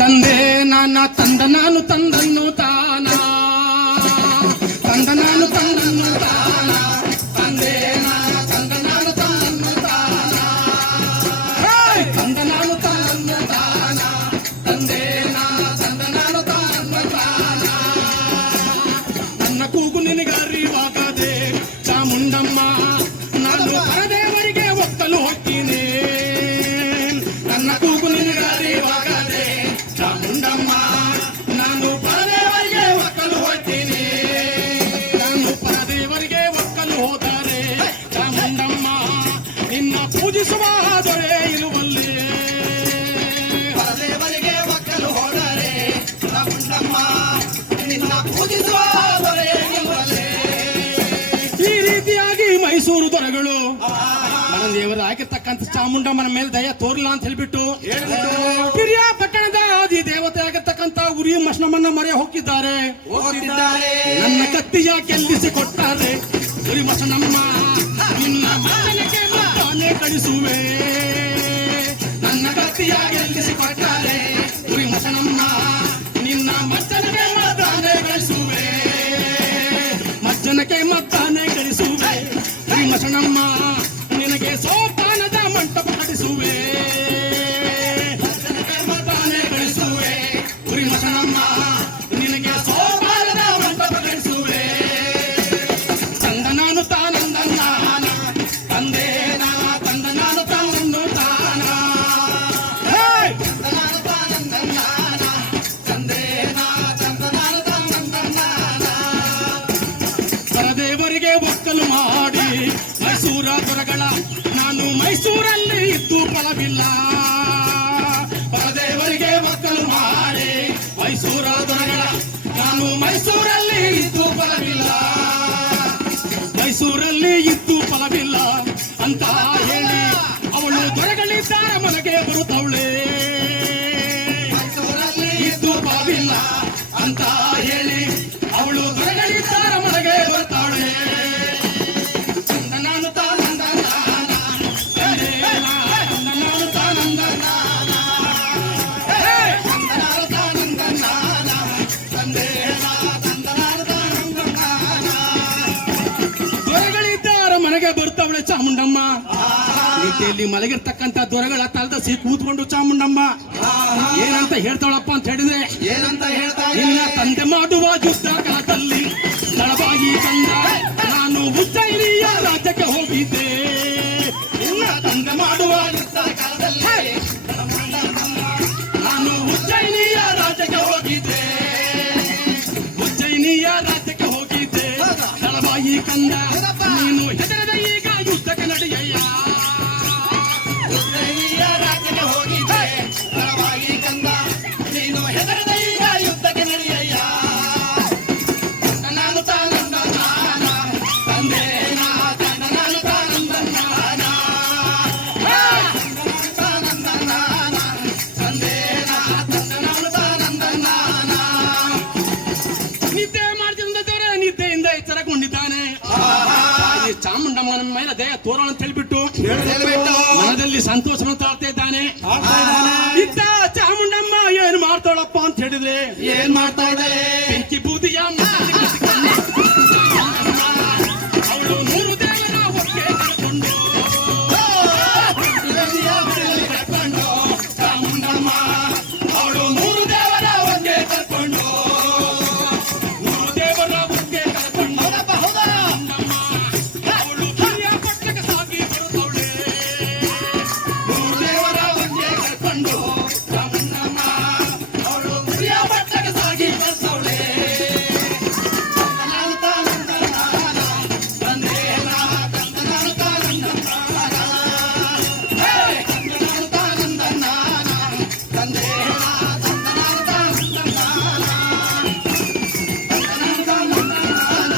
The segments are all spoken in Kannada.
ತಂದೆ ನಾನ ತಂದ ನಾನು ತಂದನ್ನು ತಾನ ತಂದ ನಾನು ತಂದನ್ನು ತಾನ ತಂದೆ ನಾನ ತಂದ ನಾನು ತಂದನ್ನು ತಾನ ತಂದ ನಾನು ತಂದನ್ನು ತಾನ ತಂದೆ ನಾನ ತಂದ ನಾನು ತಂದನ್ನು ತಾನ ನನ್ನ ಕೂಗು ನಿನಗರಿವಾಗದೆ ಚಾಮುಂಡಮ್ಮ ನಾನು ಪರದೇವರಿಗೆ ಒಕ್ಕಲು ಹೋಗ್ತೀನಿ ನನ್ನ ಕೂಗು ನಿನಗರಿವಾಗದೆ ಚಾಮುಂಡಮ್ಮ ನಾನು ಪರದೇವರಿಗೆ ಒಕ್ಕಲು ಹೋಗ್ತೀನಿ ನಾನು ಪರದೇವರಿಗೆ ಒಕ್ಕಲು ಹೋದರೆ ಚಾಮುಂಡಮ್ಮ ನಿನ್ನ ಪೂಜಿಸುವ ದೊರೆ ಇರುವಲ್ಲಿ ಪರದೇವರಿಗೆ ಒಕ್ಕಲು ಹೋದರೆ ಚಾಮುಂಡಮ್ಮ ನಿನ್ನ ಪೂಜಿಸುವ ದೊರೆ ಇರುವಲ್ಲಿ. ಈ ರೀತಿಯಾಗಿ ಮೈಸೂರು ದೊರೆಗಳು ದೇವರು ಆಗಿರ್ತಕ್ಕಂಥ ಚಾಮುಂಡಮ್ಮನ ಮೇಲೆ ದಯ ತೋರ್ಲ ಅಂತ ಹೇಳ್ಬಿಟ್ಟು ಪಿರಿಯಾಪಟ್ಟಣದ ಆದಿ ದೇವತೆ ಆಗಿರ್ತಕ್ಕಂಥ ಉರಿ ಮಶ್ನಮ್ಮನ್ನ ಮರೆ ಹೋಗಿದ್ದಾರೆ. ನನ್ನ ಕತ್ತಿಯ ಗೆಲ್ಲಿಸಿ ಕೊಟ್ಟಾರೆ ಉರಿ ಮಶ್ನಮ್ಮ ನಿನ್ನ ಮಗನಿಗೆ ಮತ್ತಾನೆ ಕಳಿಸುವೆ ನನ್ನ ಕತ್ತಿಯ ಗೆಲ್ಲಿಸಿ ಕೊಟ್ಟಾರೆ ಉರಿ ಮಶ್ನಮ್ಮ ನಿನ್ನ ಮಜ್ಜನಿಗೆ ಮತ್ತಾನೆ ಕಳಿಸುವೆ ಮಜ್ಜನಕ್ಕೆ ಮತ್ತಾನೆ ಕಳಿಸುವೆ ಉರಿ ಮಶ್ನಮ್ಮ ನಿನಗೆ ಸೋಪಾನದ ಮಂಟಪ ಕಟ್ಟಿಸುವೆ ಮತಾನೆ ಕಳಿಸುವೆ ಉರಿ ಮಸನಮ್ಮ ನಿನಗೆ ಸೋಪಾನದ ಮಂಟಪ ಕಟ್ಟಿಸುವೆ ತಂದ ನಾನು ತಾನಂದ ನಾನ ತಂದೆ ನಾನ ತಂದ ನಾನು ತಂದನ್ನು ತಾನ ತಂದ ನಾನು ತಾನಂದ ನಾನ ತಂದೆ ನಾನ ತಂದ ನಾನು ತಂದಂದ ನಾನ ಪರದೇವರಿಗೆ ಒಕ್ಕಲು ಮಾಡಿ ಮೈಸೂರ ದೊರೆಗಳ ನಾನು ಮೈಸೂರಲ್ಲಿ ಇದ್ದು ಫಲವಿಲ್ಲ ಪರದೇವರಿಗೆ ಒಕ್ಕಲು ಮಾಡಿ ಮೈಸೂರ ದೊರೆಗಳ ನಾನು ಮೈಸೂರಲ್ಲಿ ಇದ್ದು ಫಲವಿಲ್ಲ ಮೈಸೂರಲ್ಲಿ ಇದ್ದು ಫಲವಿಲ್ಲ ಅಂತ ಹೇಳಿ ಅವಳು ದೊರೆಗಳಿದ್ದಾರ ಮನೆಗೆ ಬರುತ್ತವಳೆ ಮೈಸೂರಲ್ಲಿ ಇದ್ದು ಫಲವಿಲ್ಲ ಅಂತ ಹೇಳಿ ಅವಳು ದೊರೆಗಳಿದ್ದಾರ ಮನೆಗೆ ಬರ್ತಾವಳೆ ಬರ್ತವಳೆ ಚಾಮುಂಡಮ್ಮ ರೀತಿಯಲ್ಲಿ ಮಲಗಿರ್ತಕ್ಕಂಥ ದೊರೆಗಳ ತಲದಸಿ ಕೂತ್ಕೊಂಡು ಚಾಮುಂಡಮ್ಮ ಏನಂತ ಹೇಳ್ತಾಳಪ್ಪ ಅಂತ ಹೇಳಿದ್ರೆ ಏನಂತ ಹೇಳ್ತಾ ನಿನ್ನ ತಂದೆ ಮಾಡುವ ಯುದ್ಧ ಕಾಲದಲ್ಲಿ ಸ್ಥಳವಾಗಿ ತಂದ ನಾನು ಉಜ್ಜಯಿನಿಯ ರಾಜ್ಯಕ್ಕೆ ಹೋಗಿದ್ದೆ ನಿನ್ನ ತಂದೆ ಮಾಡುವ ಯುದ್ಧ ಕಾಲದಲ್ಲಿ ನಾನು ಉಜ್ಜಯಿನಿಯ ರಾಜ್ಯಕ್ಕೆ ಹೋಗಿದ್ದೆ ಉಜ್ಜಯಿನಿಯ ರಾಜ್ಯಕ್ಕೆ ಹೋಗಿದ್ದೆ ಸ್ಥಳವಾಗಿ ಕಂದ ನೀನು ಹೆದರದ ಈಗ ಯುದ್ಧಕ್ಕೆ ನಡೆಯಯ್ಯ ರಾಜ್ಯಕ್ಕೆ ಹೋಗಿದ್ದೆ ಸ್ಥಳವಾಗಿ ಕಂದ ನೀನು ಹೆದರದ ಈಗ ಯುದ್ಧಕ್ಕೆ ನಡೆಯಯ್ಯ ನಾನು ತಾನಂದ ನಾನ ತಂದೆ ನಾ ತಂದ ನಾನು ತಾನಂದ ನಾನ ತಾನಂದ ನಾನ ತಂದೆ ನಾ ತಂದ ನಾನು ತಾನಂದ ನಾನ ನಿದ್ದೆ ಮಾಡ್ತಿದ್ದರೆ ನಿದ್ದೆಯಿಂದ ಎಚ್ಚರಗೊಂಡಿದ್ದಾನೆ ಚಾಮುಂಡಮ್ಮನ ಮೇಲೆ ದಯ ತೋರೋಣ ಅಂತ ಹೇಳ್ಬಿಟ್ಟು ಮನದಲ್ಲಿ ಸಂತೋಷವನ್ನು ತಾಳ್ತಾ ಇದ್ದಾನೆ. ಇದ್ದ ಚಾಮುಂಡಮ್ಮ ಏನ್ ಮಾಡ್ತಾಳಪ್ಪ ಅಂತ ಹೇಳಿದ್ರೆ ಏನ್ ಮಾಡ್ತಾ ಇದ್ದಾಳೆ ಬೆಂಕಿ ಬೂದಿಯ ಅವಳು 3 ದೇವರ ಒಕ್ಕೆ ಕರ್ಕೊಂಡು ಚಾಮುಂಡಮ್ಮ ಅವಳು 3 ದೇವರ ಒಕ್ಕೆ ಕರ್ಕೊಂಡು 3 ದೇವರ ಒಕ್ಕೆ ಕರ್ಕೊಂಡು ಅವಳು ಪಿರಿಯಾಪಟ್ಟಣಕ್ಕೆ ಸಾಗಿ ಬರುತ್ತವಳೆ 3 ದೇವರ ಒಕ್ಕೆ ಕರ್ಕೊಂಡು ಚಾಮುಂಡಮ್ಮ ಅವಳು ಪಿರಿಯಾಪಟ್ಟಣಕ್ಕೆ ಸಾಗಿ ಬರುತ್ತವಳೆ ನಾನು ತಾನಂದ ನಾನ ತಂದೆ ನಾ ತಂದ ನಾನು ತಾನಂದ ನಾನ ನಾನು ತಾನಂದ ನಾನ ತಂದೆ ನಾ ತಂದ ನಾನು ತಾನಂದ ನಾನ ನಾನು ತಾನಂದ ನಾನ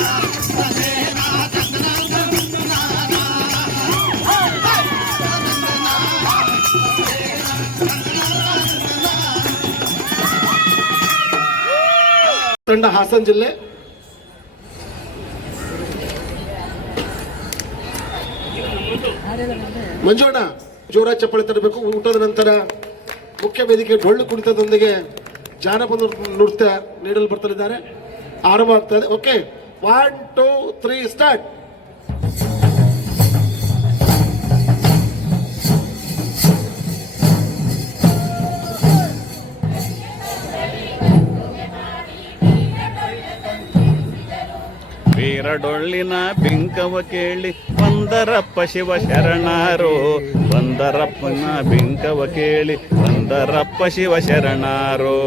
ತಂದೆ ನಾ ತಂದ ನಾನು ತಾನಂದ ತಂಡ ಹಾಸನ ಜಿಲ್ಲೆ ಮಂಜೋಣ ಜೋರ ಚಪ್ಪಳೆ ತರಬೇಕು. ಊಟದ ನಂತರ ಮುಖ್ಯ ವೇದಿಕೆ ಡೊಳ್ಳು ಕುಣಿತದೊಂದಿಗೆ ಜಾನಪದ ನೃತ್ಯ ನೀಡಲು ಬರ್ತಲಿದ್ದಾರೆ. ಆರಂಭ ಆಗ್ತದೆ. Okay, 1 2 3 start. ವೀರಡೊಳ್ಳಿನ ಬಿಂಕವ ಕೇಳಿ ಬಂದರಪ್ಪ ಶಿವ ಶರಣಾರೋ, ಬಂದರಪ್ಪನ ಬಿಂಕವ ಕೇಳಿ ಬಂದರಪ್ಪ ಶಿವ ಶರಣಾರೋ.